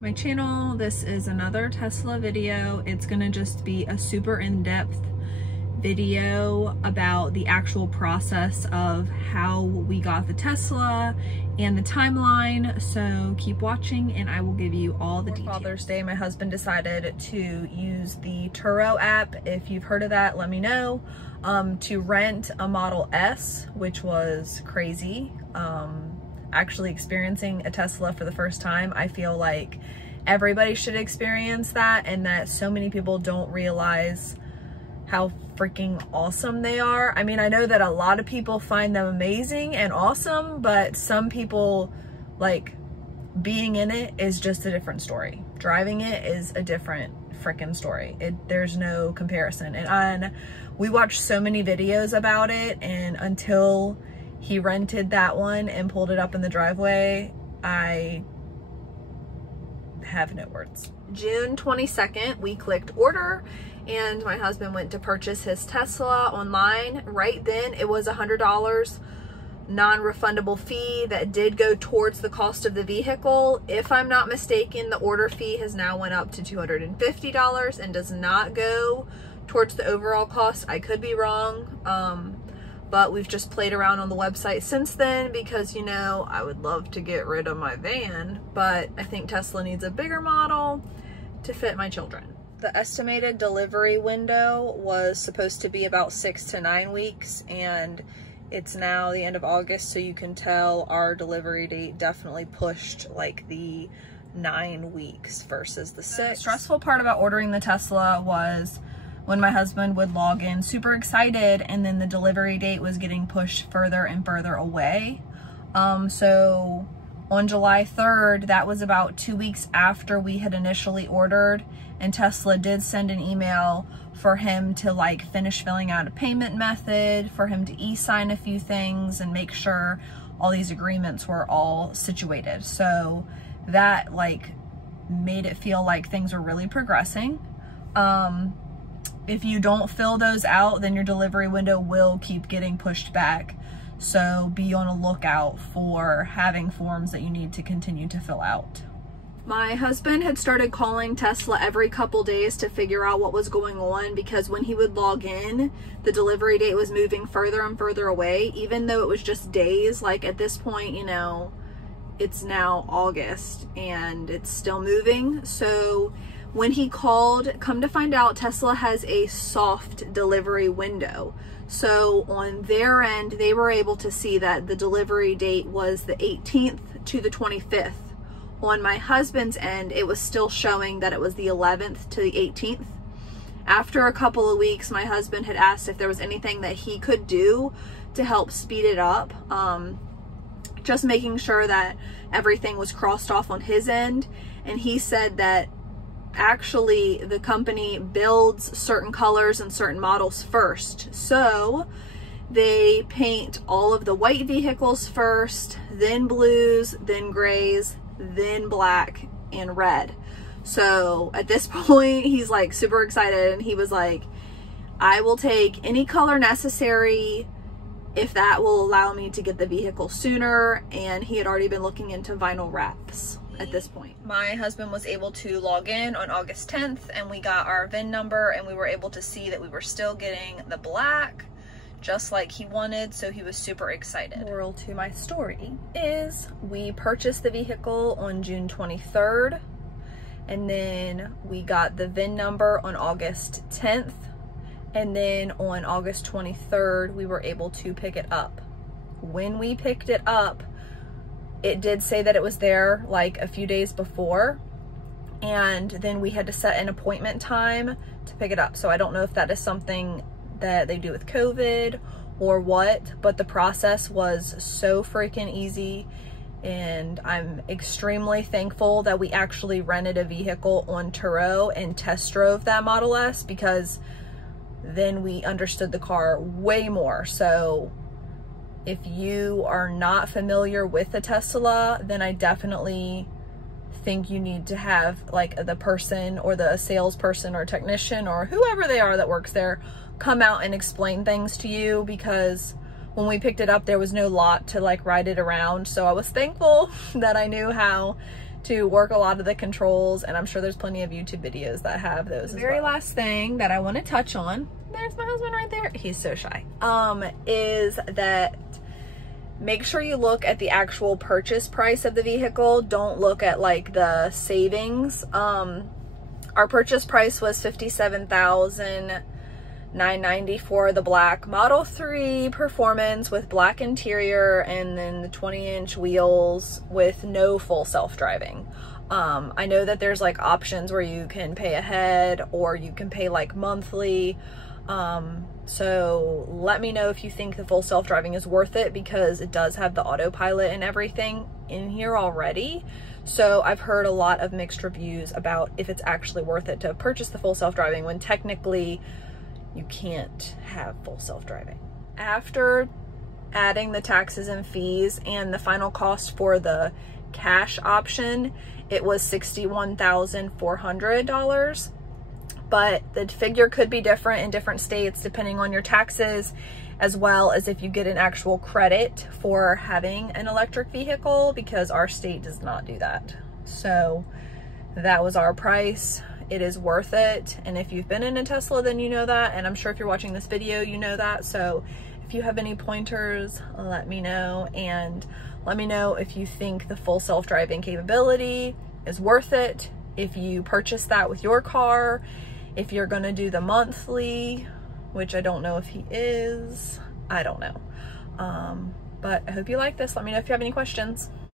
My channel. This is another Tesla video. It's gonna just be a super in-depth video about the actual process of how we got the Tesla and the timeline. So keep watching and I will give you all the details. Father's Day, my husband decided to use the Turo app. If you've heard of that, let me know. To rent a Model S, which was crazy. Actually experiencing a Tesla for the first time, I feel like everybody should experience that, and that so many people don't realize how freaking awesome they are. I mean, I know that a lot of people find them amazing and awesome, but some people, like, being in it is just a different story. Driving it is a different freaking story. There's no comparison. And we watched so many videos about it, and until he rented that one and pulled it up in the driveway, I have no words. June 22nd, we clicked order and my husband went to purchase his Tesla online. Right then, it was $100 non-refundable fee that did go towards the cost of the vehicle. If I'm not mistaken, the order fee has now went up to $250 and does not go towards the overall cost. I could be wrong. But we've just played around on the website since then because, you know, I would love to get rid of my van, but I think Tesla needs a bigger model to fit my children. The estimated delivery window was supposed to be about 6 to 9 weeks, and it's now the end of August, so you can tell our delivery date definitely pushed like the 9 weeks versus the 6. The stressful part about ordering the Tesla was when my husband would log in super excited and then the delivery date was getting pushed further and further away. So on July 3rd, that was about 2 weeks after we had initially ordered, and Tesla did send an email for him to like finish filling out a payment method, for him to e-sign a few things and make sure all these agreements were all situated. So that like made it feel like things were really progressing. If you don't fill those out, then your delivery window will keep getting pushed back. So be on a lookout for having forms that you need to continue to fill out. My husband had started calling Tesla every couple days to figure out what was going on, because when he would log in, the delivery date was moving further and further away, even though it was just days. Like at this point, you know, it's now August and it's still moving. So when he called, come to find out, Tesla has a soft delivery window. So on their end, they were able to see that the delivery date was the 18th to the 25th. On my husband's end, it was still showing that it was the 11th to the 18th. After a couple of weeks, my husband had asked if there was anything that he could do to help speed it up. Just making sure that everything was crossed off on his end. And he said that actually the company builds certain colors and certain models first. So they paint all of the white vehicles first, then blues, then grays, then black and red. So at this point, he's like super excited, and he was like, I will take any color necessary if that will allow me to get the vehicle sooner. And he had already been looking into vinyl wraps at this point. My husband was able to log in on August 10th and we got our VIN number, and we were able to see that we were still getting the black just like he wanted, so he was super excited. Moral to my story is we purchased the vehicle on June 23rd, and then we got the VIN number on August 10th, and then on August 23rd we were able to pick it up. When we picked it up, it did say that it was there like a few days before, and then we had to set an appointment time to pick it up. So I don't know if that is something that they do with COVID or what, but the process was so freaking easy, and I'm extremely thankful that we actually rented a vehicle on Turo and test drove that Model S, because then we understood the car way more. So if you are not familiar with the Tesla, then I definitely think you need to have like the person or the salesperson or technician or whoever they are that works there come out and explain things to you, because when we picked it up, there was no lot to like ride it around. So I was thankful that I knew how to work a lot of the controls, and I'm sure there's plenty of YouTube videos that have those. The very last thing that I want to touch on, there's my husband right there, he's so shy, is that make sure you look at the actual purchase price of the vehicle. Don't look at like the savings. Our purchase price was $57,990 for the black Model 3 Performance with black interior, and then the 20-inch wheels with no full self-driving. I know that there's like options where you can pay ahead or you can pay like monthly. So let me know if you think the full self-driving is worth it, because it does have the autopilot and everything in here already. So I've heard a lot of mixed reviews about if it's actually worth it to purchase the full self-driving when technically you can't have full self-driving. After adding the taxes and fees and the final cost for the cash option, it was $61,400. But the figure could be different in different states depending on your taxes, as well as if you get an actual credit for having an electric vehicle, because our state does not do that. So that was our price. It is worth it. And if you've been in a Tesla, then you know that. And I'm sure if you're watching this video, you know that. So if you have any pointers, let me know. And let me know if you think the full self-driving capability is worth it, if you purchase that with your car, if you're gonna do the monthly, which I don't know if he is, I don't know. But I hope you like this. Let me know if you have any questions.